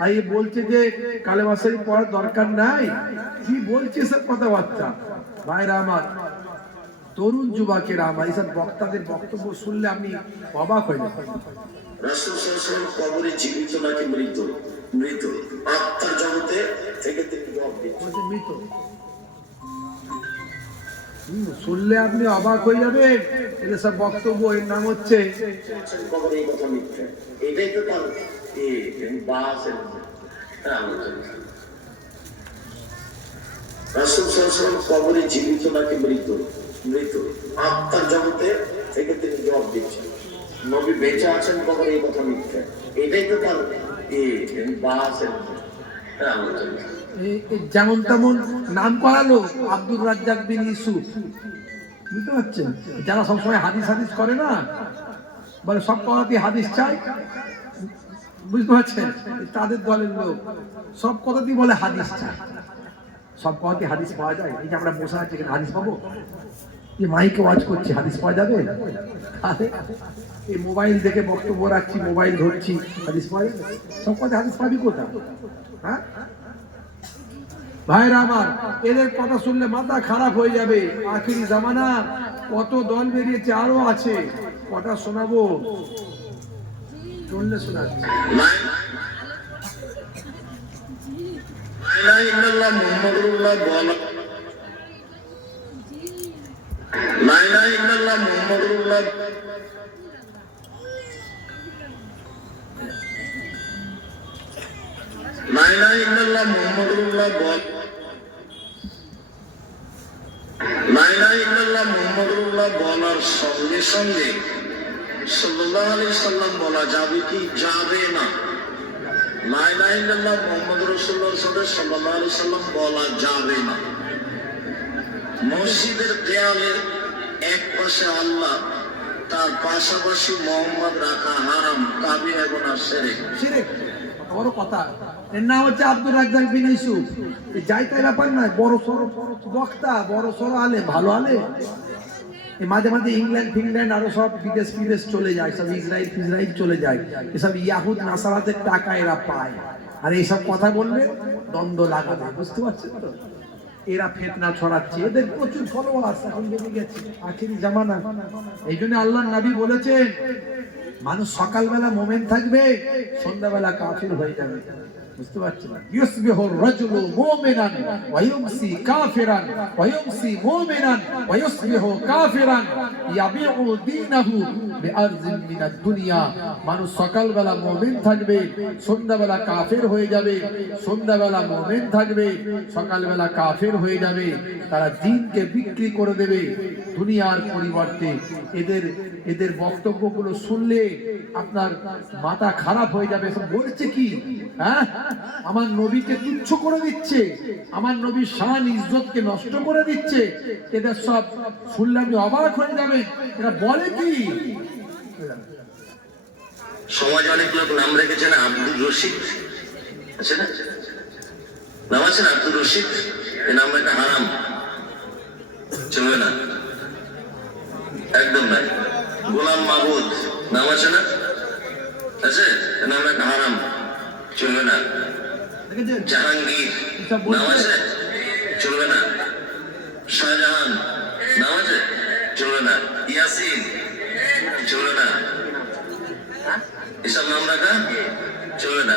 আর এই বলছে যে কালেমা শরীফ পড়ার দরকার নাই। কি বলছে সব কথাবার্তা? ভাইরা আমার, তরুণ যুবকেরা আমার, এইসব বক্তাদের বক্তব্য শুনলে আপনি অবাক হয়ে যাবেন। রাসূল সাল্লাল্লাহু আলাইহি ওয়াসাল্লাম কবরে জীবিত নাকি মৃত? মৃত। আত্মার জগতে থেকে তিনি জবাব দিচ্ছেন মৃত। শুনলে আপনি অবাক হয়ে যাবেন। এটা সব বক্তব্য, এর নাম হচ্ছে কবরে এই কথা মিথ্যা। এটাই তো তার বাসের রাসূল সাল্লাল্লাহু আলাইহি ওয়াসাল্লাম কবরে জীবিত নাকি মৃত? মৃত। আত্মার জগতে থেকে তিনি জবাব দিচ্ছেন। নবী বেঁচে আছেন কবরে এই কথা মিথ্যা। এটাই তো তার বাসের যেমন তেমন নাম করালো আব্দুর রাজ্জাক বিন ইউসুফ, বুঝতে পারছেন? যারা সবসময় হাদিস হাদিস করে না, বলে সব কথাতেই হাদিস চাই, বুঝতে পারছেন? তাদের দলের লোক সব কথাতেই বলে হাদিস চাই। সব কথাতেই হাদিস পাওয়া যায়? এই যে আমরা বসে আছি এখানে, হাদিস পাবো? এই মাইকে ওয়াজ করছি, হাদিস পাওয়া যাবে? এই মোবাইল দেখে বক্তব্য রাখছি, মোবাইল ধরছি, হাদিস পাওয়া যাবে? সব কথা হাদিস পাবি কোথায়? হ্যাঁ ভাইরা আমার, এদের কথা শুনলে মাথা খারাপ হয়ে যাবে। আখিরি জামানা, কত দল বেরিয়েছে, আরো আছে, কটা শোনাবো, শুনলে শোনাচ্ছি। বলার সঙ্গে সঙ্গে সাল্লাল্লাহু আলাইহি সাল্লাম বলা যাবে কি যাবে না? লা ইলাহা ইল্লাল্লাহ মুহাম্মাদুর রাসূলুল্লাহ সাল্লাল্লাহু আলাইহি সাল্লাম বলা যাবে না। মসজিদের দেয়ালের এক পাশে আল্লাহ, তার পাশাপাশি মোহাম্মদ রাখা হারাম, কাবিরা গুনাহ, শিরক। শিরক বড় কথা। এর নাম হচ্ছে আব্দুর রাজ্জাক বিন ইউসুফ। এই যাইতাই ব্যাপার নয়, বড় সড়ো বক্তা, বড় সড়ো আলে, ভালো আলে। মাঝে মাঝে ইংল্যান্ড ফিনল্যান্ড আরো সব বিদেশ বিদেশ চলে যায়, সব ইসরায়েল চলে যায়। এসব ইয়াহুদ নাসারাদের টাকা এরা পায়, আর এইসব কথা বললে দ্বন্দ্ব লাগাবে, বুঝতে পারছেন তো? এরা ফিতনা ছড়াচ্ছে, এদের প্রচুর ফলোয়ার্স এখন বেড়ে গেছে, আখিরি জামানা। এই জন্য আল্লাহর নবী বলেছেন, মানুষ সকালবেলা মোমেন থাকবে, সন্ধ্যাবেলা কাফির হয়ে যাবে, বুঝতে পারছেন? ইউসবিহুর রাজুলু মুমিনান ওয়া ইউমসি কাফিরান ওয়া ইউমসি মুমিনান ওয়া ইউসবিহু কাফিরান ইয়াবিউ দীনাহু বিআরজিন মিনাদ দুনিয়া। মানুষ সকালবেলা মুমিন থাকবে, সন্ধ্যাবেলা কাফির হয়ে যাবে, সন্ধ্যাবেলা মুমিন থাকবে, সকালবেলা কাফির হয়ে যাবে। তারা দ্বীনকে বিক্রি করে দেবে দুনিয়ার পরিবর্তে। এদের বক্তব্যগুলো শুনলে আপনার মাথা খারাপ হয়ে যাবে। বলছে কি? হ্যাঁ, আমার নবীকে তুচ্ছ করে দিচ্ছে, আমার নবীর শান ইজ্জতকে নষ্ট করে দিচ্ছে। এদের সব শুনলে আপনি অবাক হয়ে যাবেন। এরা বলে কি? সমাজে অনেক লোক নাম রেখেছেন আব্দুর রশিদ, আছে না? নাম আছে না আব্দুর রশিদ? এই নাম একটা হারাম, চলবে না, একদম নাই। গোলাম মাহবুদ নাম আছে না? আছে, নাম একটা হারাম, চলবে না। জাহাঙ্গীর নাম আছে, চলবে না। শাহজাহান নাম আছে, চলবে না। ইয়াসিন চলবে না। এসব নাম রাখা চলবে না।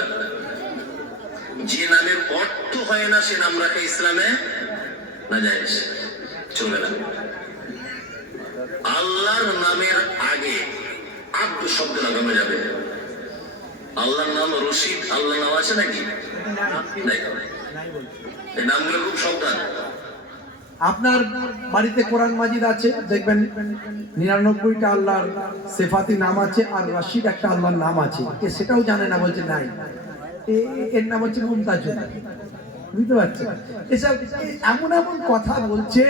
যে নামের অর্থ হয় না সে নাম রাখা ইসলামে নাজায়েজ, চলবে না। আল্লাহর নামের আগে আব্দ শব্দ লাগানো যাবে। আল্লাহর নাম রশিদ, আল্লাহর নাম আছে নাকি? এই নামগুলো খুব সাবধান। আপনার বাড়িতে কোরআন মাজিদ আছে, দেখবেন 99টা আল্লাহর সিফাতি নাম আছে, আর রশিদ একটা আল্লাহর নাম আছে। সেটাও জানে না, বলছে নাই, এর নাম হচ্ছে মুমতাজুল, বুঝতে পারছেন? এসব এমন এমন কথা বলছে।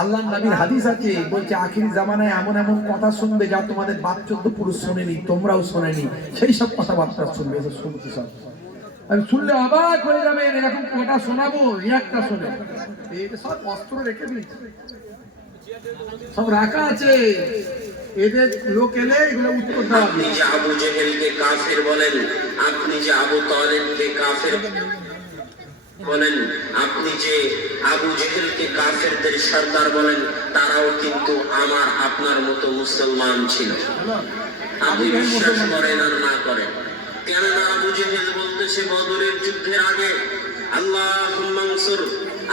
আল্লাহর নবীর হাদিস আছে, বলছে আখিরি জামানায় এমন এমন কথা শুনবে যা তোমাদের বাপ চোদ্দ পুরুষ শোনেনি, তোমরাও শোনেনি। সেই সব কথাবার্তা শুনবে, এসব শুনতে সব আমি শুনলে অবাক হয়ে যাবে। এরকম কটা শোনাবো, একটা শোনে। সব অস্ত্র রেখে দিয়েছে, সব রাখা আছে। এদের লোক এলে এগুলো উত্তর দেওয়া আপনি যে আবু জেহেলকে কাফের বলেন, আপনি যে আবু তালেবকে কাফের বলেন, আপনি যে আবু জেহেলকে কাফেরদের সর্দার বলেন, তারাও কিন্তু আমার আপনার মতো মুসলমান ছিল। আপনি বিশ্বাস করেন আর না করেন, কেননা আবু জেহেল বলতেছে বদরের যুদ্ধের আগে, আল্লাহুম্মা আনসুর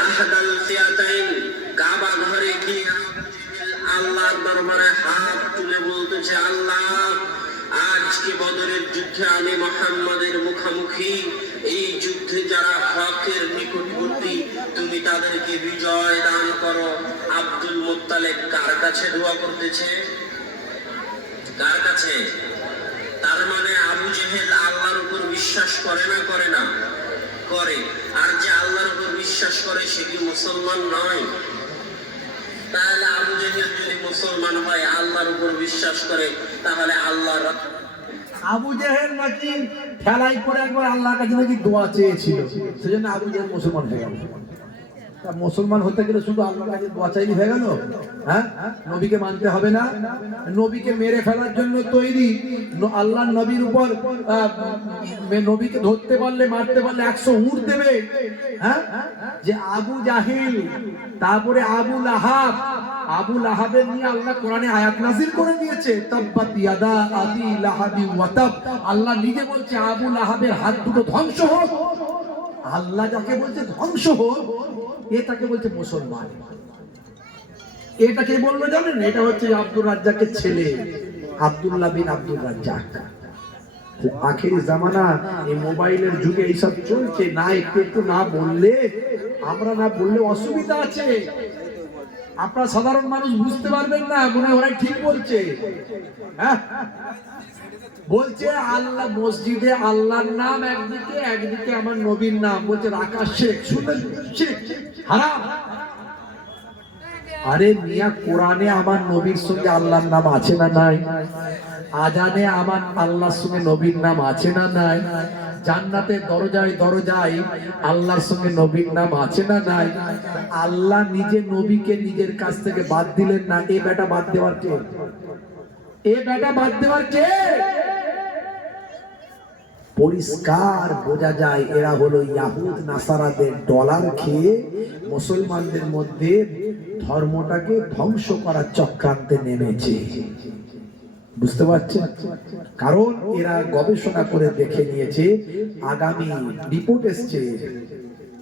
আহাদাল ফিয়াতাইন, কাবা ঘরে গিয়ে আল্লাহর দরবারে হাত তুলে বলতেছে, আল্লাহ আজকে বদরের যুদ্ধে আমি মুহাম্মাদের মুখোমুখি, এই যুদ্ধে যারা হকের নিকটবর্তী তুমি তাদেরকে বিজয় দান করো। আব্দুল মুত্তালিব কার কাছে দোয়া করতেছে? কার কাছে? তার মানে আবু জেহেল আল্লাহর উপর বিশ্বাস করে না? করে না? করে। আর যে আল্লাহর উপর বিশ্বাস করে সে কি মুসলমান নয়? তাহলে আবু জেহেল যদি মুসলমান হয়, আল্লাহর উপর বিশ্বাস করে, তাহলে আল্লাহর আবু জেহেল নাকি খেলাই করে একবার আল্লাহর কাছে নাকি দোয়া চেয়েছিল, সেজন্য আবু জেহেল মুসলমান হয়ে গেল। তা মুসলমান হতে গেলে শুধু আল্লাহর কাছে দোয়া চাইলে হয়ে গেল? হ্যাঁ, নবীকে মানতে হবে না? নবীকে মেরে ফেলার জন্য তৈরি, আল্লাহর নবীর উপর নবীকে ধরতে পারলে মারতে পারলে 100 উট দেবে। হ্যাঁ, যে আবু জাহিল, তারপরে আবু লাহাব, আবু লাহাবের নিয়ে আল্লাহ কোরআনে আয়াত নাযিল করে দিয়েছে, তাব্বাত ইয়াদা আবি লাহাবি ওয়া তাব। আল্লাহ নিজে বলছে আবু লাহাবের হাত দুটো ধ্বংস হোক। আল্লাহ যাকে বলছে ধ্বংস হোক, এটাকে বলছে মুসলমান। এটাকে বললো জানেন? এটা হচ্ছে আব্দুর রাজ্জাকের ছেলে, আব্দুল্লাহ বিন আব্দুর রাজ্জাক। আখেরি জামানা, এই মোবাইলের যুগে এইসব চলছে, না একটু একটু না বললে, আমরা না বললে অসুবিধা আছে। আপনারা সাধারণ মানুষ বুঝতে পারবেন না, মনে হয় ওরাই ঠিক বলছে। হ্যাঁ, বলছে আল্লাহ মসজিদে আল্লাহর নাম একদিকে, একদিকে আমার নবীর নাম, বলছে রাখা শেখ। শুনলেন? শিরক, হারাম। আরে মিয়া, কোরআনে আমার নবীর সঙ্গে আল্লাহর নাম আছে না নাই? আজানে আমার আল্লাহর সঙ্গে নবীর নাম আছে না নাই? জান্নাতের দরজায় দরজায় আল্লাহর সঙ্গে নবীর নাম আছে না নাই? আল্লাহ নিজে নবীকে নিজের কাছ থেকে বাদ দিলেন না। এ বেটা বাদ দেওয়ার কে? এ বেটা বাদ দেওয়ার কে? পরিষ্কার বোঝা যায় এরা হলো ইয়াহুদ নাসারাদের ডলার খেয়ে মুসলমানদের মধ্যে ধর্মটাকে ধ্বংস করার চক্রান্তে নেমেছে। বুঝতে পারছেন? কারণ এরা গবেষণা করে দেখে নিয়েছে, আগামী রিপোর্ট এসছে,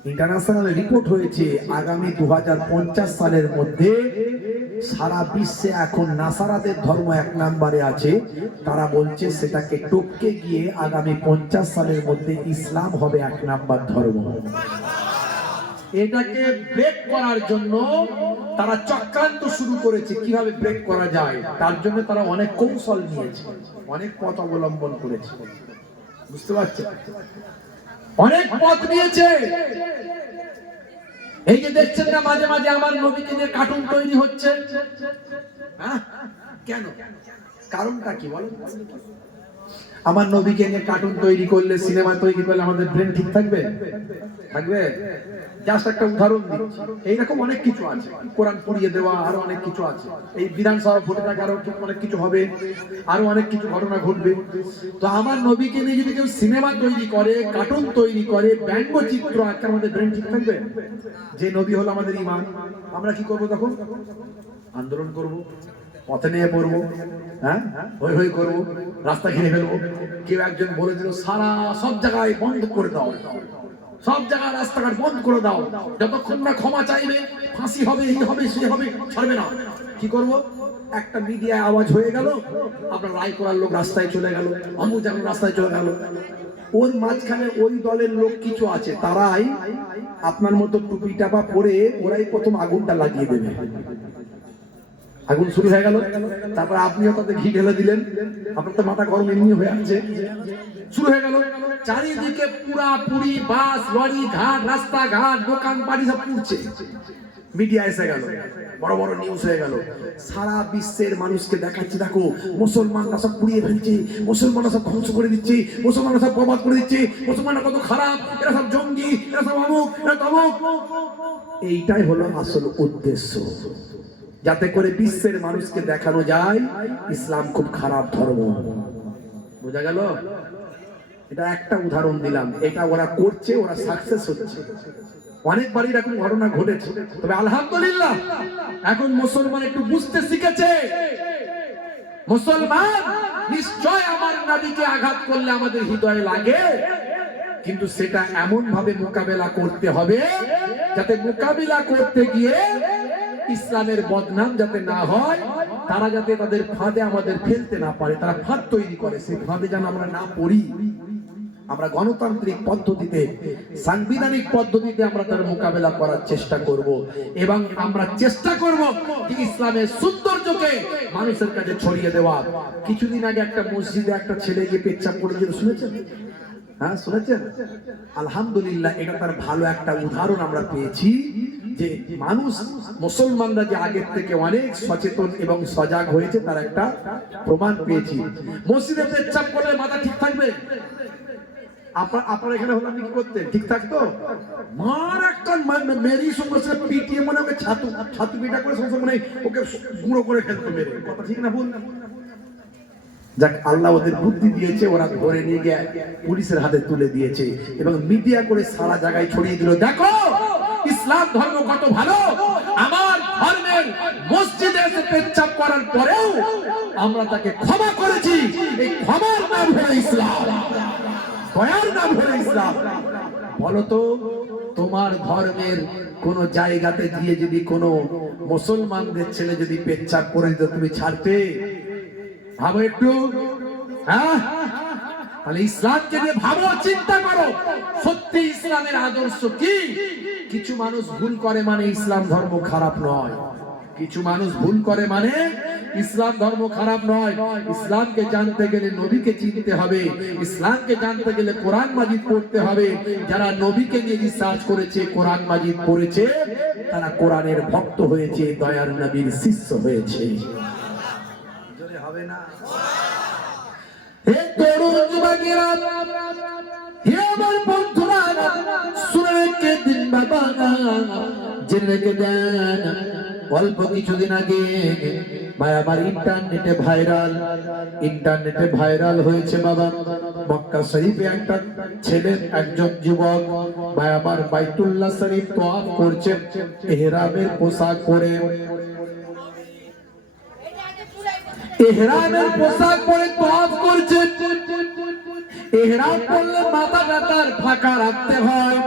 ইন্টারন্যাশনাল রিপোর্ট হয়েছে, আগামী 2050 সালের মধ্যে সারা বিশ্বে এখন নাসারাদের ধর্ম 1 নম্বরে আছে। তারা বলছে সেটাকে টপকে গিয়ে আগামী 50 সালের মধ্যে ইসলাম হবে 1 নম্বর ধর্ম। এটাকে ব্রেক করার জন্য তারা চক্রান্ত শুরু করেছে, কিভাবে ব্রেক করা যায় তার জন্য তারা অনেক কৌশল নিয়েছে, অনেক পথ অবলম্বন করেছে। বুঝতে পারছেন? অনেক পথ নিয়েছে। এই যে দেখছেন না মাঝে মাঝে আমার নবীকে নিয়ে কার্টুন তৈরি হচ্ছে, হ্যাঁ, কেন? কারণটা কি বলেন? আমার নবীকে নিয়ে কার্টুন তৈরি করলে, সিনেমা তৈরি করলে আমাদের ব্রেন ঠিক থাকবে? থাকবে? জাস্ট একটা উদাহরণ দিচ্ছি, এইরকম অনেক কিছু আছে, কোরআন পড়িয়ে দেওয়া, আরো অনেক কিছু আছে। এই বিধানসভা ভোটে থাকা আরো অনেক কিছু হবে, আরো অনেক কিছু ঘটনা ঘটবে। তো আমার নবীকে নিয়ে যদি কেউ সিনেমা তৈরি করে, কার্টুন তৈরি করে, ব্যঙ্গচিত্র আঁকে, আমাদের ব্রেন ঠিক থাকবে? যে নবী হলো আমাদের ইমাম, আমরা কি করব তখন? আন্দোলন করব, পথে নিয়ে পড়বো, হ্যাঁ, হই হই করবো, রাস্তা ঘিরে ফেলবো। কেউ একজন বলে দিল সারা সব জায়গায় বন্ধ করে দাও, সব জায়গায় রাস্তাঘাট বন্ধ করে দাও, যতক্ষণ না ক্ষমা চাইবে ফাঁসি হবে, এই হবে, সে হবে, ছাড়বে না। কি করব? একটা মিডিয়ায় আওয়াজ হয়ে গেল, আপনার রায় করার লোক রাস্তায় চলে গেল, অমুক যেমন রাস্তায় চলে গেল। ওর মাঝখানে ওই দলের লোক কিছু আছে, তারাই আপনার মতো টুপি টাপা পরে ওরাই প্রথম আগুনটা লাগিয়ে দেবে। আগুন শুরু হয়ে গেল, তারপর আপনিও তাতে ঘি ঢেলে দিলেন, আপনার তো মাথা গরম এমনি হয়ে আছে, শুরু হয়ে গেল। চারিদিকে পুরাপুরি বাস, লরি, ঘাট, রাস্তাঘাট, দোকান বাড়ি সব পুড়ছে। মিডিয়া এসে গেল, বড় বড় নিউজ হয়ে গেল, সারা বিশ্বের মানুষকে দেখাচ্ছে, দেখো মুসলমানরা সব পুড়িয়ে ফেলছে, মুসলমানরা সব ধ্বংস করে দিচ্ছে, মুসলমানরা সব বরবাদ করে দিচ্ছে, মুসলমানরা কত খারাপ, এরা সব জঙ্গি, এরা সব অমুক, এরা তমুক। এইটাই হলো আসল উদ্দেশ্য, যাতে করে বিশ্বের মানুষকে দেখানো যায় ইসলাম খুব খারাপ ধর্ম। বোঝা গেল? এটা একটা উদাহরণ দিলাম, এটা ওরা করছে, ওরা সাকসেস হচ্ছে। অনেকবারই এরকম ঘটনা ঘটেছে, তবে আলহামদুলিল্লাহ এখন মুসলমান একটু বুঝতে শিখেছে। মুসলমান নিশ্চয় আমার নবীকে আঘাত করলে আমাদের হৃদয়ে লাগে, কিন্তু সেটা এমন ভাবে মোকাবেলা করতে হবে যাতে মোকাবেলা করতে গিয়ে ইসলামের বদনাম যাতে না হয়, তারা যাতে তাদের ফাঁদে আমাদের ফেলতে না পারে, তারা ফাঁদ তৈরি করে, সেই ফাঁদে যেন আমরা না পড়ি। আমরা গণতান্ত্রিক পদ্ধতিতে, সাংবিধানিক পদ্ধতিতে আমরা তার মোকাবেলা করার চেষ্টা করব, এবং আমরা চেষ্টা করব যে ইসলামের সৌন্দর্যকে মানুষের কাছে ছড়িয়ে দেওয়া। কিছুদিন আগে একটা মসজিদে একটা ছেলে গিয়ে পেচ্ছাপ করেছিল, শুনেছেন? হ্যাঁ, শুনেছেন? আলহামদুলিল্লাহ, এটা তার ভালো একটা উদাহরণ আমরা পেয়েছি যে মানুষ, মুসলমানরা যে আগের থেকে অনেক সচেতন এবং সজাগ হয়েছে, তার একটা প্রমাণ পেয়েছি। মসজিদে পেচ্ছাপ করলে মাথা ঠিক থাকবে? আপনার এখানে হলে আপনি কি করতেন? ঠিক থাকতো? মার একটা মেরি সঙ্গে পিটিয়ে মনে ওকে ছাতু পিটা করে সঙ্গে মনে ওকে গুঁড়ো করে ফেলতো মেরে। কথা ঠিক না ভুল? যাক, আল্লাহ ওদের বুদ্ধি দিয়েছে, ওরা ধরে নিয়ে গিয়ে পুলিশের হাতে তুলে দিয়েছে এবং মিডিয়া করে সারা জায়গায় ছড়িয়ে দিল, দেখো ইসলাম ধর্ম কত ভালো। আমার ধর্মের মসজিদে এসে পেচ্ছাপ করার পরেও আমরা তাকে ক্ষমা করেছি। এই ক্ষমার নাম হলো ইসলাম, দয়ার নাম হলো ইসলাম। বলতো, তোমার ধর্মের কোন জায়গাতে গিয়ে যদি কোন মুসলমানদের ছেলে যদি পেচ্ছাপ করে দিত, তুমি ছাড়তে? ভাবো একটু, হ্যাঁ? তাহলে ইসলামকে নিয়ে ভাবো, চিন্তা করো, সত্যি ইসলামের আদর্শ কি? কিছু মানুষ ভুল করে মানে ইসলাম ধর্ম খারাপ নয়। কিছু মানুষ ভুল করে মানে ইসলাম ধর্ম খারাপ নয়। ইসলামকে জানতে গেলে নবীকে চিনতে হবে, ইসলামকে জানতে গেলে কোরআন মাজিদ পড়তে হবে। যারা নবীকে নিয়ে রিসার্চ করেছে, কোরআন মাজিদ পড়েছে, তারা কোরআনের ভক্ত হয়েছে, দয়ার নবীর শিষ্য হয়েছে। জোরে হবে না? হে তরুণ যুবকেরা, হে আমার বন্ধুরা, শুনে রেখে দিন বাবা, জেনে রেখে দেন, অল্প কিছুদিন আগে ভাই আমার ইন্টারনেটে ভাইরাল হয়েছে বাবা, মক্কা শরীফে একটা ছেলে, একজন যুবক ভাই আমার বাইতুল্লাহ শরীফ তওয়াফ করছে ইহরামের পোশাক পরে। ইহরামের পোশাক পরে তওয়াফ করছে। ইহরাম করলে মাথাটা তার ফাঁকা রাখতে হয়,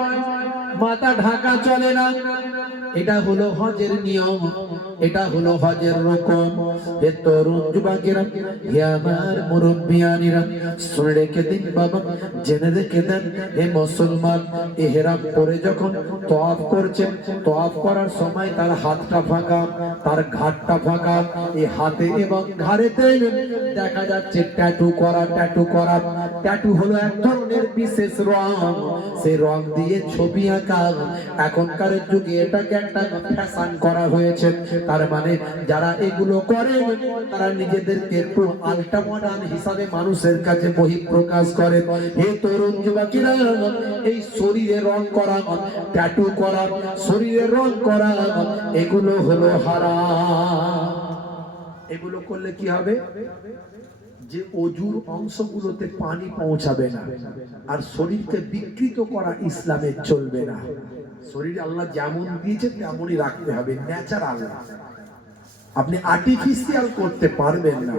মাথা ঢাকা চলে না। এটা হলো হজের নিয়ম, এটা হলো হজের রকম। হে তরুণ যুবকেরা, হে আমার মুরব্বিয়ানিরা, শুনে রেখে দিন বাবা, জেনে রেখে দেন, হে মুসলমান, ইহরাম পরে যখন তওয়াফ করছেন, তওয়াফ করার সময় তার হাতটা ফাঁকা, তার ঘাড়টা ফাঁকা। এই হাতে এবং ঘাড়েতে দেখা যাচ্ছে ট্যাটু করা। ট্যাটু হলো এক ধরনের বিশেষ রং, সেই রং দিয়ে ছবি আঁকা। এখনকার যুগে এটাকে একটা ফ্যাশন করা হয়েছে। তার মানে যারা এগুলো করে তারা নিজেদেরকে একটু আল্ট্রা মডার্ন হিসাবে মানুষের কাছে বহিঃপ্রকাশ করে। হে তরুণ যুবকেরা, এই শরীরে রং করা, ট্যাটু করা, শরীরে রং করা, এগুলো হলো হারাম। এগুলো করলে কি হবে? যে অজুর অংশগুলোতে পানি পৌঁছাবে না, আর শরীরকে বিকৃত করা ইসলামে চলবে না। শরীর আল্লাহ যেমন দিয়েছে তেমনই রাখতে হবে, ন্যাচারাল। আপনি আর্টিফিশিয়াল করতে পারবেন না।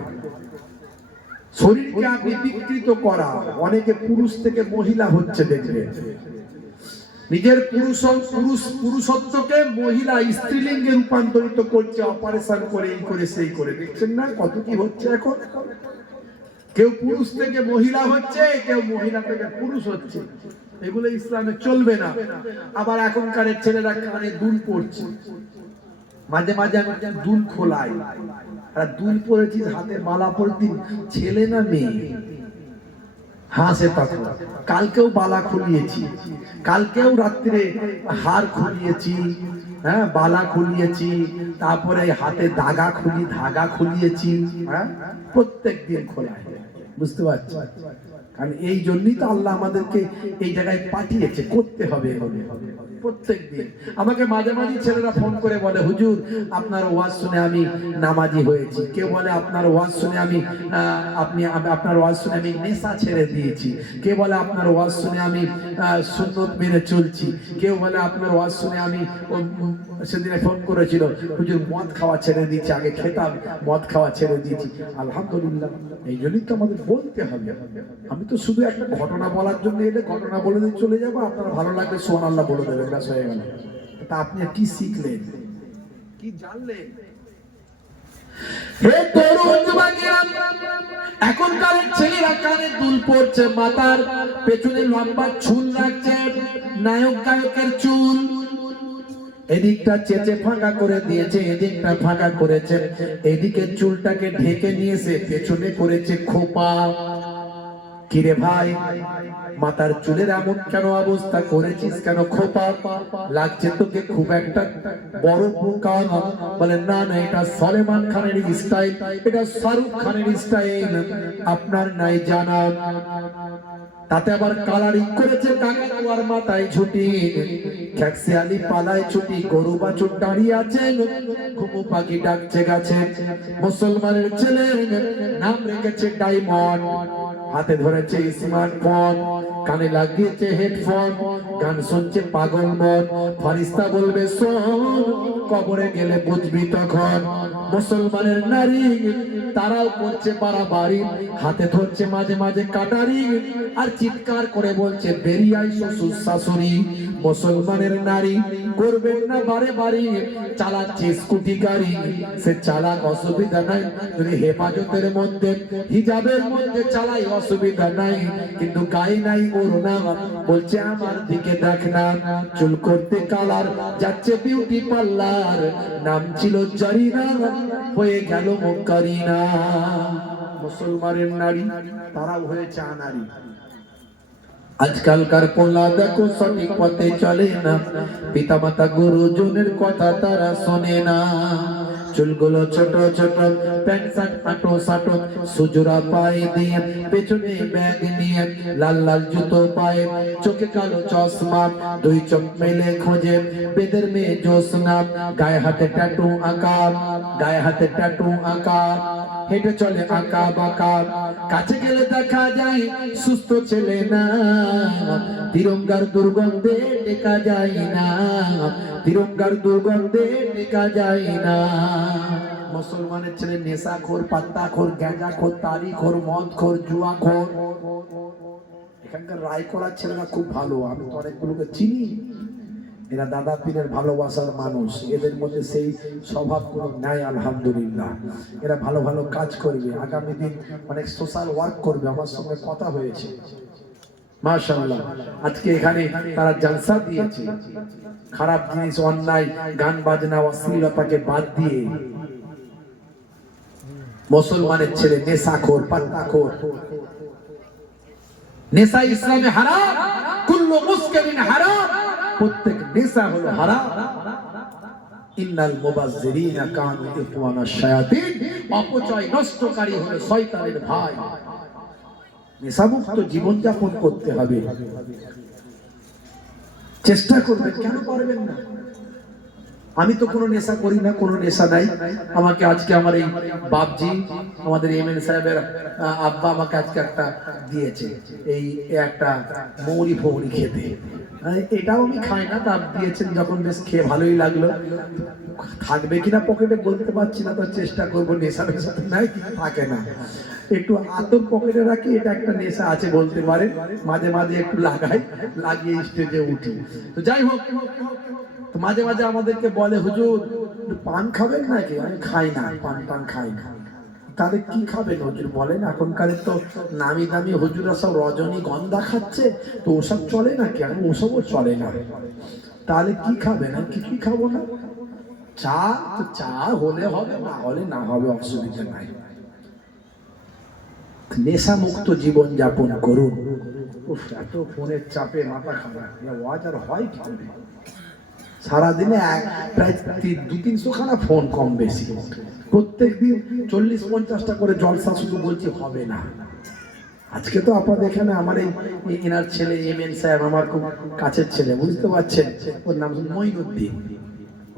শরীরকে আপনি বিকৃত করা, অনেকে পুরুষ থেকে মহিলা হচ্ছে দেখবেন, নিজের পুরুষত্বকে মহিলা স্ত্রীলিঙ্গে রূপান্তরিত করছে, অপারেশন করে, এই করে সেই করে। দেখছেন না কত কি হচ্ছে এখন? কেউ পুরুষ থেকে মহিলা হচ্ছে, কেউ মহিলা থেকে পুরুষ হচ্ছে। এগুলো ইসলামে চলবে না। আবার এখনকার ছেলেরা কানে দুল পড়ছে, মাঝে মাঝে আমি দুল খোলাই। আর দুল পরেছিস, হাতে মালা পরতি, ছেলে না মেয়ে? হাসে তখন। কালকেও বালা খুলিয়েছি, কালকেও রাত্রে হার খুলিয়েছি, হ্যাঁ, বালা খুলিয়েছি, তারপরে হাতে ধাগা খুলিয়েছি, হ্যাঁ, প্রত্যেক দিন খোলাই। বুঝতে পারছি? কারণ এই জন্যই তো আল্লাহ আমাদেরকে এই জায়গায় পাঠিয়েছে, করতে হবে। প্রত্যেকদিন আমাকে মাঝে মাঝে ছেলেরা ফোন করে বলে, হুজুর আপনার ওয়াজ শুনে আমি নামাজি হয়েছি। কেউ বলে আপনার ওয়াজ শুনে আমি আপনার ওয়াজ শুনে আমি নেশা ছেড়ে দিয়েছি। কেউ বলে আপনার ওয়াজ শুনে আমি সুন্নত মেনে চলছি। কেউ বলে আপনার ওয়াজ শুনে আমি সেদিনে ফোন করেছিল, হুজুর মদ খাওয়া ছেড়ে দিয়েছি, আগে খেতাম, মদ খাওয়া ছেড়ে দিয়েছি। আলহামদুলিল্লাহ, এই জন্যই তো আমাদের বলতে হবে। আমি তো শুধু একটা ঘটনা বলার জন্য এলে ঘটনা বলে দিয়ে চলে যাবো, আপনার ভালো লাগলে সুবহানাল্লাহ বলে দেবেন, ব্যাস হয়ে গেল। তা আপনি কি শিখলেন, কি জানলেন? হে তরুণ যুবকেরা, এখনকার ছেলেরা কানে দুল পড়ছে, মাথার পেছনে লম্বা চুল রাখছে, নায়ক গায়কের চুল। এদিকটা চেঁচে ফাঁকা করে দিয়েছে, এদিকটা ফাঁকা করেছে, এদিকে চুলটাকে ঢেকে নিয়েছে, পেছনে করেছে খোপা। কিরে ভাই, মাথার চুলের এমন কেন অবস্থা করেছিস, কেন খোপা লাগছে তোকে খুব একটা বড় প্রকার? বলে না না, এটা সলেমান খানের স্টাইল, এটা শাহরুখ খানের স্টাইল, আপনার নাই জানা। তাতে আবার কালারিং করেছে, কাকাতুয়ার মাথায় ছুটি, খ্যাকসিয়ালি পালায় ছুটি, গরু বাছুর দাঁড়িয়ে আছে, ঘুঘু পাখি ডাকছে গাছে। মুসলমানের ছেলে নাম রেখেছে ডায়মন্ড, হাতে ধরেছে স্মার্টফোন, কানে লাগিয়েছে হেডফোন, গান শুনছে পাগল মন। ফারিস্তা বলবে শোন, কবরে গেলে বুঝবি তখন। মুসলমানের নারী তারাও করছে বাড়াবাড়ি, হাতে ধরছে মাঝে মাঝে কাটারি, আর চিৎকার করে বলছে বেরিয়ে আই শ্বশুর শাশুড়ি। মুসলমানের নারী করবেন না বারে বাড়ি, চালাচ্ছে স্কুটি গাড়ি, সে চালাক অসুবিধা নাই, যদি হেফাজতের মধ্যে হিজাবের মধ্যে চালাই অসুবিধা নাই, কিন্তু গায়ে নাই ওড়না, বলছে আমার দিকে দেখ না। চুল করতে কালার, যাচ্ছে বিউটি পার্লার, নাম ছিল জারিনা, হয়ে গেল মুকারিনা। মুসলমানের নারী তারাও হয়েছে আনারি। আজকালকার পোলা দেখো সঠিক পথে চলে না, পিতা মাতা গুরুজনের কথা তারা শোনে না। চুলগুলো ছোট ছোট, প্যান্ট শার্ট আটো সাটো, সুজুরা পায়ে দিয়ে, পেছনে ব্যাগ নিয়ে, লাল লাল জুতো পায়ে, চোখে কালো চশমা, দুই চোখ মেলে খোঁজে বেদের মেয়ে জোসনা। গায়ে হাতে ট্যাটু আঁকা, গায়ে হাতে ট্যাটু আঁকা, হেঁটে চলে আঁকা বাঁকা, কাছে গেলে দেখা যায় সুস্থ ছেলে না, তিরঙ্গার দুর্গন্ধে টেকা যায় না, তিরঙ্গার দুর্গন্ধে টেকা যায় না। মুসলমানের ছেলে নেশাখোর, পাত্তাখোর, গাঁজাখোর, তারিখোর, মদখোর, জুয়াখোর। এখানকার রায়কড়ার ছেলেরা খুব ভালো, আমি তো অনেকগুলোকে চিনি, এরা দাদা পীরের ভালোবাসার মানুষ, এদের মধ্যে সেই স্বভাবগুলো নাই। আলহামদুলিল্লাহ, এরা ভালো ভালো কাজ করবে, আগামী দিন অনেক সোশ্যাল ওয়ার্ক করবে। আমার সঙ্গে কথা হয়েছে, মাশাআল্লাহ, আজকে এখানে তারা জলসা দিয়েছে। খারাপ জিনিস, অন্যায়, গান বাজনা, অশ্লীলতাকে বাদ দিয়ে মুসলমানের ছেলে নেশাখোর, পাত্তাখোর। নেশা ইসলামে হারাম, কুল্লু মুসকিরিন হারাম, প্রত্যেক নেশা হলো হারাম। ইন্নাল মুবাজ্জিরিনা কানু ইখওয়ানাশ শায়াতিন, অপচয় নষ্টকারী হলো শয়তানের ভাই। নেশামুক্ত জীবন যাপন করতে হবে, চেষ্টা করবেন, কেন পারবেন না? আমি তো কোনো নেশা করি না, কোনো নেশা নাই। আমাকে আজকে আমার এই বাপজি, আমাদের এমএন সাহেবের আব্বা আমাকে আজকে একটা দিয়েছে, এই একটা মৌরি ফৌরি খেতে। এটাও আমি খাই না, তা দিয়েছেন যখন বেশ খেয়ে ভালোই লাগলো। থাকবে কিনা পকেটে বলতে পারছি না, তো চেষ্টা করবো। নেশা নেশা নাই, থাকে না, একটু আতর পকেটে রাখি, এটা একটা নেশা আছে বলতে পারে। মাঝে মাঝে একটু লাগাই, লাগিয়ে স্টেজে উঠি। তো যাই হোক, তো মাঝে মাঝে আমাদেরকে বলে হুজুর পান খাবেন নাকি? আমি খাই না, পান টান খাই না। তাহলে কি খাবেন হুজুর বলেন? এখনকার তো নামি দামি হুজুরা সব রজনীগন্ধা খাচ্ছে, তো ওসব চলে নাকি? আমি ওসবও চলে না। তাহলে কি খাবেন? আমি কি খাবো না? চা, তো চা হলে হবে, না হলে না হবে, অসুবিধা নাই। নেশা মুক্ত জীবন যাপন করুন। এত ফোনের চাপে মাথা খারাপ, ওয়াজ আর হয় কি করে? সারাদিনে প্রায় 200-300 খানা ফোন কম বেশি, প্রত্যেক দিন 40-50টা করে জলসা, শুধু বলছি হবে না। আজকে তো আপনাদের এখানে আমার এই এনার ছেলে এমএন সাহেব আমার খুব কাছের ছেলে, বুঝতে পারছেন, ওর নাম মঈনুদ্দিন,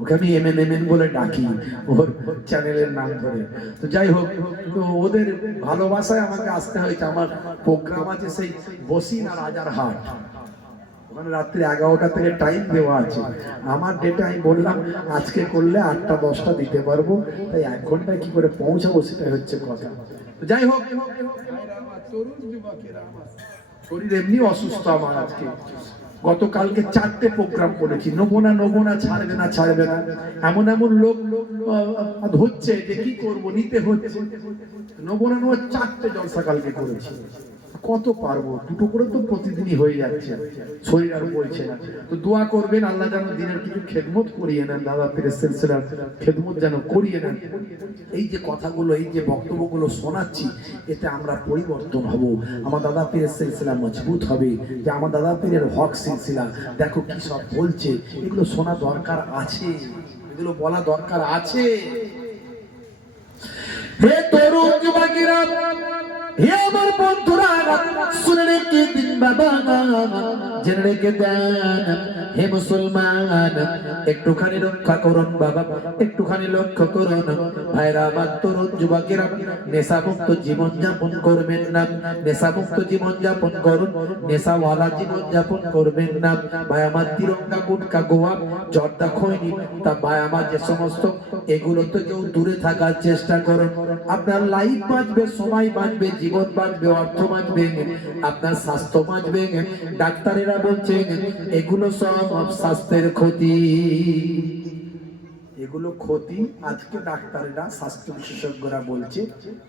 ওকে আমি এমএন বলে ডাকি ওর চ্যানেলের নাম ধরে। তো যাই হোক, তো ওদের ভালোবাসায় আমাকে আসতে হয়েছে। আমার প্রোগ্রাম আছে সেই বসিনা রাজারহাট, ওখানে রাত্রি 11টা থেকে টাইম দেওয়া আছে। আমার ডেটে আমি বললাম আজকে করলে 8টা 10টা দিতে পারবো, তাই 1 ঘন্টায় কি করে পৌঁছাবো সেটাই হচ্ছে কথা। তো যাই হোক, শরীর এমনি অসুস্থ আমার আজকে। গতকালকে 4টে প্রোগ্রাম করেছি, নবো না ছাড়বে না, এমন লোক হচ্ছে যে কি করব, নিতে হচ্ছে। নবো না 4টে জলসা কালকে করেছি, কত পারবো, 2টো করে তো প্রতিদিনই হয়ে যাচ্ছে, শরীর আর বলছে না। তো দোয়া করবেন আল্লাহ যেন দিনের কিছু খেদমত করিয়ে নেন, দাদা পীরের সিলসিলার খেদমত যেন করিয়ে নেন। এই যে কথাগুলো, এই যে বক্তব্যগুলো শোনাচ্ছি, এতে আমরা পরিবর্তন হব, আমার দাদা পীরের সিলসিলা মজবুত হবে। যে আমার দাদা পীরের হক সিলসিলা দেখো কি সব বলছে, এগুলো শোনা দরকার আছে, এগুলো বলা দরকার আছে। হে তরুণ যুবকেরা, হে আমার বন্ধুরা, শুনে রেখে দিন বাবা, জেনে রেখে দেন, হে মুসলমান, একটুখানি রক্ষা করুন বাবা, একটুখানি লক্ষ্য করুন ভাইরা আমার, তরুণ যুবকেরা, নেশামুক্ত জীবন যাপন করবেন না, নেশামুক্ত জীবন যাপন করুন, নেশাওয়ালা জীবন যাপন করবেন না ভাই আমার। তিরঙ্গা, গুটকা, গোয়া, জর্দা, খৈনি, তা ভাই আমার যে সমস্ত, এগুলো তো কেউ দূরে থাকার চেষ্টা করুন। আপনার লাইফ বাঁচবে, সময় বাঁচবে, জীবন বাঁচবে, অর্থ বাঁচবে, আপনার স্বাস্থ্য বাঁচবে। ডাক্তারেরা বলছেন এগুলো সব স্বাস্থ্যের ক্ষতি, এগুলো ক্ষতি। আজকে ডাক্তারেরা, স্বাস্থ্য বিশেষজ্ঞরা বলছে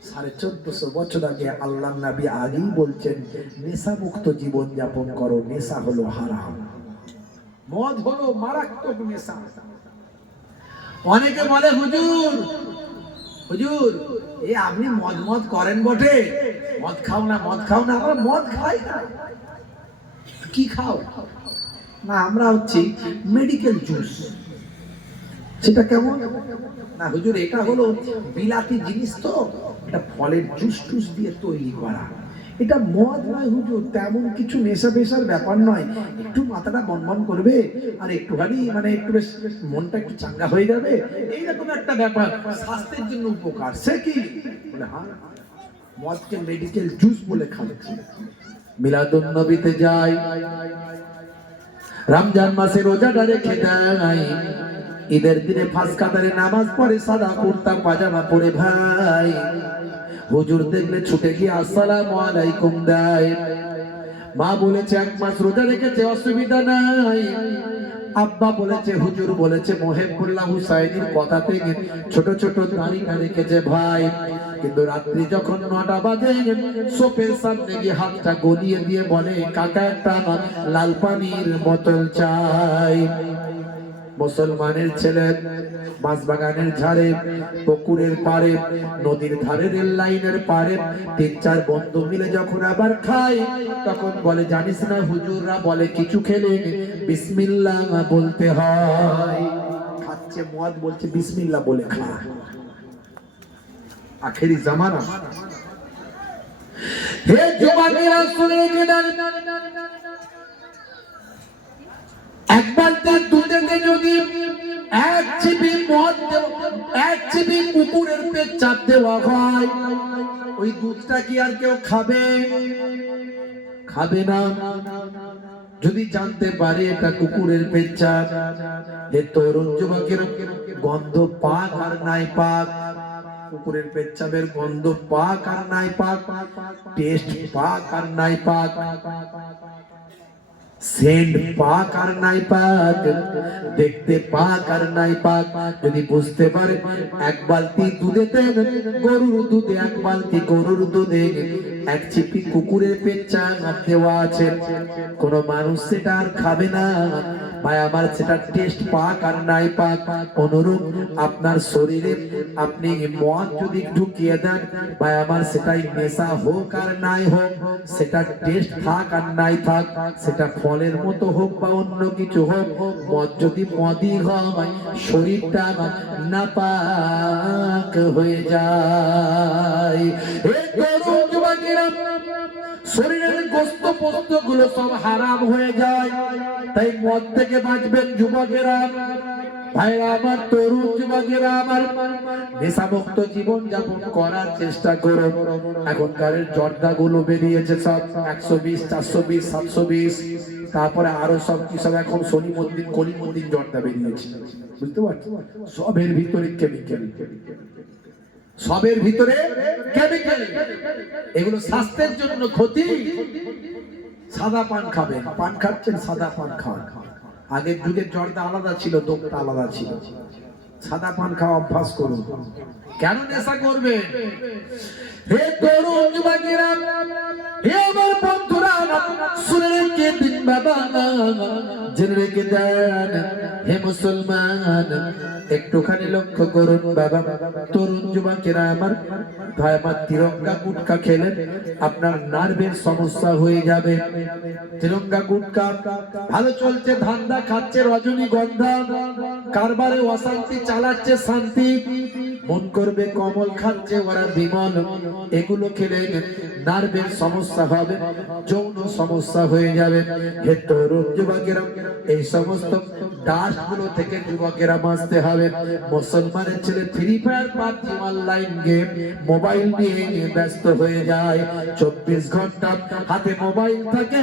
1450 বছর আগে আল্লাহ নবী আগেই বলছেন নেশা মুক্ত জীবন যাপন করো, নেশা হলো হারাম, মদ হলো মারাত্মক নেশা। অনেকে বলে হুজুর আপনি মদ করেন বটে, মদ খাও না। আমরা মদ খাই না। কি খাও না? আমরা হচ্ছে মেডিকেল জুস। সেটা কেমন না হুজুর, এটা হলো বিলাতি জিনিস, তো এটা ফলের জুস দিয়ে তৈরি করা, এটা মদ নয় হুজুর, তেমন কিছু নেশা পেশার ব্যাপার নয়। একটু মাথাটা বনবন করবে আর একটুখানি একটু বেশ মনটা একটু চাঙ্গা হয়ে যাবে, এইরকম একটা ব্যাপার, স্বাস্থ্যের জন্য উপকার। সে কি বলে? হ্যাঁ, মদকে মেডিকেল জুস বলে খাচ্ছে। মিলাদুন নবীতে যায়, রমজান মাসে রোজাটা রেখে দেয়, ঈদের দিনে ফাঁস কাতারে নামাজ পড়ে, সাদা কুর্তা পাজামা পরে ভাই, হুজুর দেখলে ছুটে গিয়ে আসসালামু আলাইকুম দেয়। মা বলেছে 1 মাস রোজা রেখেছে, অসুবিধা নাই। আব্বা বলেছে, হুজুর বলেছে, মোহেবুল্লাহ হুসাইনের কথাতে ছোট ছোট দাড়িটা রেখেছে ভাই। কিন্তু রাত্রি যখন 9টা বাজে, সোফের সামনে গিয়ে হাতটা গলিয়ে দিয়ে বলে, কাকা একটা লাল পানির বোতল চাই। মুসলমানের ছেলে বাঁশবাগানের ঝাড়ে, পুকুরের পাড়ে, নদীর ধারে, রেল লাইনের পাড়ে 3-4 বন্ধু মিলে যখন আবার খায়, তখন বলে, জানিস না হুজুররা বলে কিছু খেলে বিসমিল্লাহ বলতে হয়। খাচ্ছে মদ, বলছে বিসমিল্লাহ বলে খা। আখেরি জামানা। হে যুবকেরা, শুনে রেখে দেন, এক বালতি দুধেতে যদি 1 চিপি মদ, 1 চিপি কুকুরের পেট চাপ দেওয়া হয়, ওই দুধটা কি আর কেউ খাবে? খাবে না। যদি জানতে পারে এটা কুকুরের পেট চাপ, হে তরুণ যুবকের, গন্ধ পাক আর নাই পাক, কুকুরের পেচ্ছাপের গন্ধ পাক আর নাই পাক, টেস্ট পাক আর নাই পাক, সেন্ট পাক আর নাই পাক, দেখতে পাক আর নাই পাক, যদি বুঝতে পারে 1 বালতি দুধেতে, গরুর দুধে 1 বালতি, গরুর দুধে 1 চিপি কুকুরের পেচ্ছাপ দেওয়া আছে, কোন মানুষ সেটা আর খাবে না ভাই আমার। সেটা টেস্ট পাক আর নাই পাক, অনুরূপ আপনার শরীরে আপনি মদ যদি ঢুকিয়ে দেন ভাই আমার, সেটাই নেশা হোক আর নাই হোক, সেটা টেস্ট থাক আর নাই থাক, সেটা ফলের মতো হোক বা অন্য কিছু হোক, মদ যদি মদই হয়, শরীরটা নাপাক হয়ে যায়। শরীরের গোস্ত পোস্ত গুলো সব হারাম হয়ে যায়। তাই মদ থেকে বাঁচবেন যুবকেরা, ভাইরা আমার, তরুণ যুবকেরা আমার, নেশামুক্ত জীবন যাপন করার চেষ্টা করুন। এখনকার জর্দাগুলো বেরিয়েছে সব 120, 420, 720, তারপরে আরো সব কি সব এখন শনি মন্দির কলি মন্দির জর্দা বেরিয়েছে, বুঝতে পারছো? সবের ভিতরে কেমিক্যাল, সবের ভিতরে কেমিক্যাল, এগুলো স্বাস্থ্যের জন্য ক্ষতি। সাদা পান খাবেন, পান খাচ্ছেন সাদা পান খান। আগের যুগের জর্দা আলাদা ছিল, দোকটা আলাদা ছিল। সাদা পান খাওয়া অভ্যাস করুন। কেন নেশা করবেন? হে তরুণ যুবকেরা, হে আমার বন্ধুরা, শুনে রেখে দিন বাবা, জেনে রেখে দেন হে মুসলমান, একটুখানি লক্ষ্য করুন বাবা। তরুণ যুবকেরা আমার, ভাই আমার, তিরঙ্গা গুটকা খেলেন আপনার নার্ভের সমস্যা হয়ে যাবে। তিরঙ্গা গুটকা ভালো চলছে, ধান্দা খাচ্ছে রজনীগন্ধা, কারবারে অশান্তি চালাচ্ছে শান্তি, মন করবে কমল খাচ্ছে ওরা বিমল। এগুলো খেলে নার্ভের সমস্যা হবে, যৌন সমস্যা হয়ে যাবে। হে তরুণ যুবকেরা, এই সমস্ত ডাস্ট গুলো থেকে যুবকেরা বাঁচতে হবে। মুসলমানের ছেলে free fire, PUBG, online game, mobile নিয়ে ব্যস্ত হয়ে যায়। 24 ঘন্টা হাতে মোবাইল থাকে,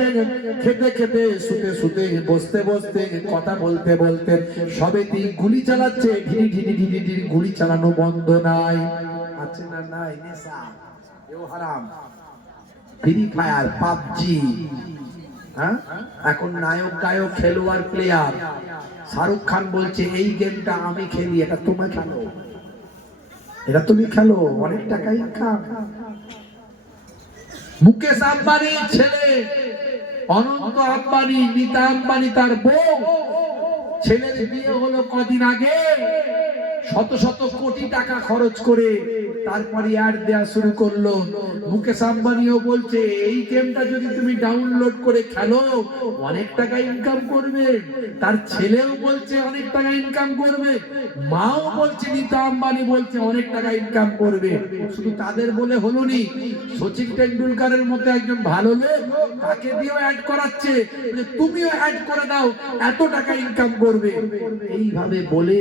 খেতে খেতে, শুতে শুতে, বসতে বসতে, কথা বলতে বলতে, সবেতেই গুলি চালাচ্ছে। ঢিরি ঢিরি ঢিরি ঢিরি গুলি চালানো বন্ধ নাই, আছে না? নাই। নেশা, এও হারাম। ফ্রি ফায়ার, পাবজি, হ্যাঁ, এখন নায়ক গায়ক খেলোয়াড় প্লেয়ার শাহরুখ খান বলছে এই গেমটা আমি খেলি, এটা তুমি খেলো, এটা তুমি খেলো, অনেক টাকা ইনকাম। মুকেশ আম্বানির ছেলে অনন্ত আম্বানি, নীতা আম্বানি তার বউ, ছেলের বিয়ে হলো কদিন আগে, শত শত কোটি টাকা খরচ করে তারপরে অ্যাড দেওয়া শুরু করলো। মুকেশ আম্বানিও বলছে এই গেমটা যদি তুমি ডাউনলোড করে খেলো অনেক টাকা ইনকাম করবে। তার ছেলেও বলছে অনেক টাকা ইনকাম করবে, মাও বলছে, নীতা আম্বানি বলছে অনেক টাকা ইনকাম করবে। শুধু তাদের বলে হলো নি, সচিন টেন্ডুলকারের মতো একজন ভালো লোক, তাকে দিয়েও অ্যাড করাচ্ছে, তুমিও অ্যাড করে দাও, এত টাকা ইনকাম করবে। এইভাবে বলে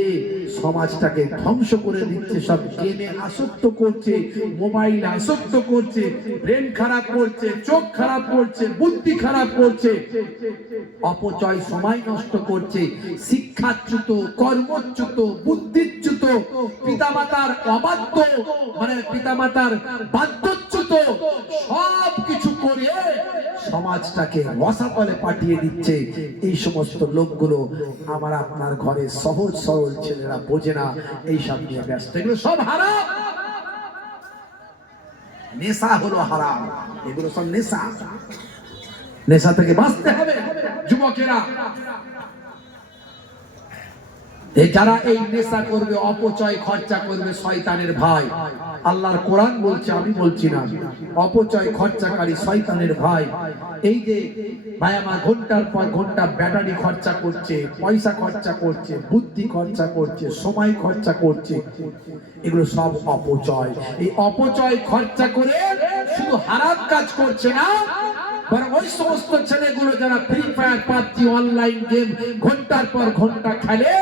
সমাজটাকে ধ্বংস করে দিচ্ছে। সব গেমে আসক্ত করছে, মোবাইলে আসক্ত করছে, ব্রেন খারাপ করছে, চোখ খারাপ করছে, বুদ্ধি খারাপ করছে, অপচয় সময় নষ্ট করছে, শিক্ষাচ্যুত, কর্মচ্যুত, বুদ্ধিচ্যুত, পিতামাতার অবাধ্য, মানে পিতামাতার বাধ্যচ্যুত, সব কিছু করে সমাজটাকে রসাতলে পাঠিয়ে দিচ্ছে। এই সমস্ত লোকগুলো আমার আপনার ঘরে সহজ সরল ছেলেরা বোঝে না, এইসব নিয়ে ব্যস্ত। এগুলো সব হারাম, নেশা হলো হারাম, এগুলো সব নেশা। নেশা থেকে বাঁচতে হবে যুবকেরা। যারা এই নেশা করবে, অপচয় খরচা করবে, শয়তানের ভাই। আল্লাহর কোরআন বলছে, আমি বলছি না। অপচয় খরচাকারী শয়তানের ভাই। এই যে ভাই আমার ঘন্টার পর ঘন্টা ব্যাটারি খরচা করছে, পয়সা খরচা করছে, বুদ্ধি খরচা করছে, সময় খরচা করছে, এগুলো সব অপচয়। এই অপচয় খরচা করে শুধু হারাম কাজ করছে না, বরং ওই সমস্ত ছেলেগুলো যারা free fire, PUBG, online game ঘন্টার পর ঘন্টা খেলে,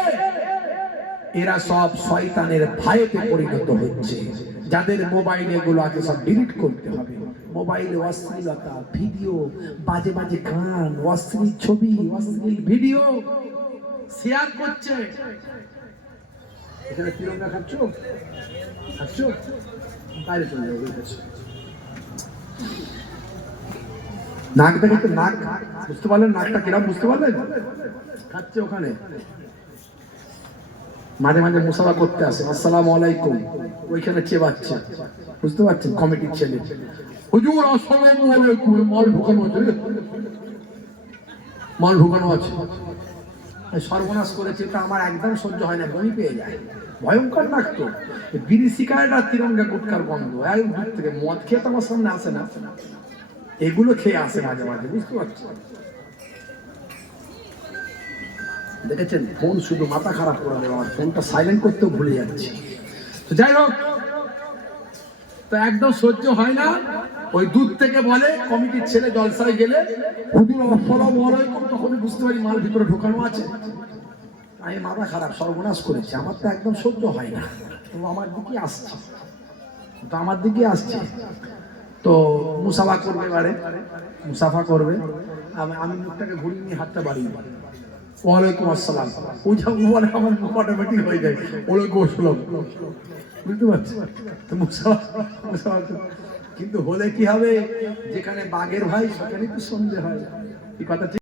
এরা সব শয়তানের ভাইতে পরিণত হচ্ছে। যাদের মোবাইলে এগুলো আছে সব ডিলিট করতে হবে। মোবাইলে অশ্লীলতা ভিডিও, বাজে বাজে গান, অশ্লীল ছবি, অশ্লীল ভিডিও শেয়ার করছে। এখানে তিরঙ্গা খাচ্ছ, বাইরে চলে যাবে। নাক দেখে তো, নাক বুঝতে পারলেন? নাকটা কিরম বুঝতে পারলেন? খাচ্ছে ওখানে, মাঝে মাঝে মুসাফা করতে আসে, আসসালামু আলাইকুম, ওইখানে চেবাচ্ছে, বুঝতে পারছেন? কমিটির ছেলে, হুজুর আসসালামু আলাইকুম, মাল ঢুকানো আছে, মাল ঢুকানো আছে। সর্বনাশ করেছে, এটা আমার একদম সহ্য হয় না, বমি পেয়ে যায়, ভয়ঙ্কর লাগতো। বিড়ি সিগারেট আর তিরঙ্গা গুটকার গন্ধ একদম দূর থেকে। মদ খেয়ে তো আমার সামনে আসে না, এগুলো খেয়ে আসে মাঝে মাঝে, বুঝতে পারছেন? দেখেছেন, ফোন শুধু মাথা খারাপ করে দেওয়া, ফোনটা সাইলেন্ট করতেও ভুলে যাচ্ছে। তো যাই হোক, তো একদম সহ্য হয় না, ওই দূর থেকে বলে কমিটির ছেলে জলসায় গেলে হুজুর আসসালামু আলাইকুম, তখন বুঝতে পারি মাল ভিতরে ঢোকানো আছে। আমি মাথা খারাপ, সর্বনাশ করেছি, আমার তো একদম সহ্য হয় না, তো আমার দিকে আসছে, তো মুসাফা করবে, এবারে মুসাফা করবে, আমি মুখটাকে ঘুরিয়ে নিয়ে হাতটা বাড়িয়ে দিই, ওয়ালাইকুম আসসালাম, ওই যা বলে আমার মুখ অটোমেটিক হয়ে যায় ওয়ালাইকুম আসসালাম, বুঝতে পারছি। তো মুসাফা কিন্তু হলে কি হবে, যেখানে বাঘের ভাই সেখানে তো সন্ধে হয়, এই কথা ঠিক।